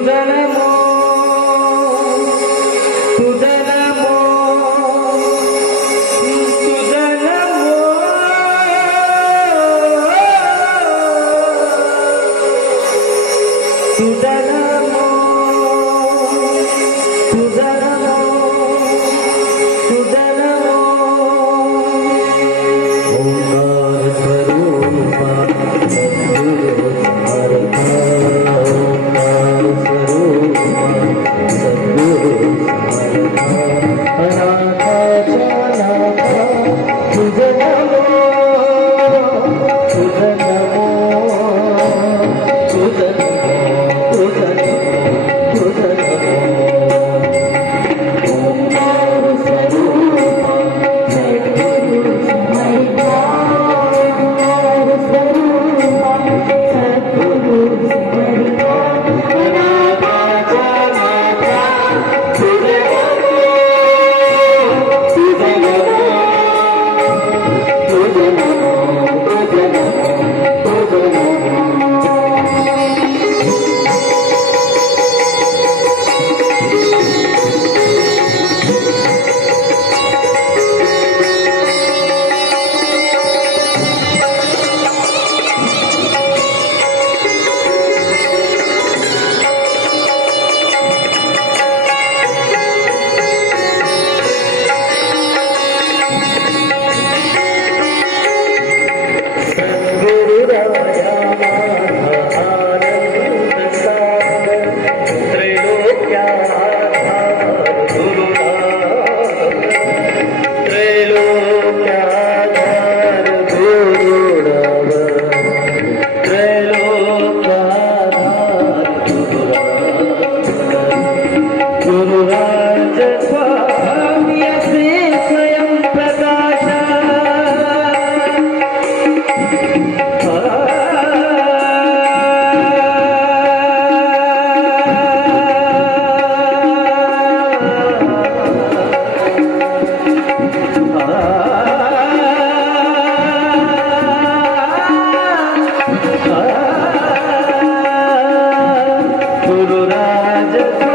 দুজনে মন যে বলো magic.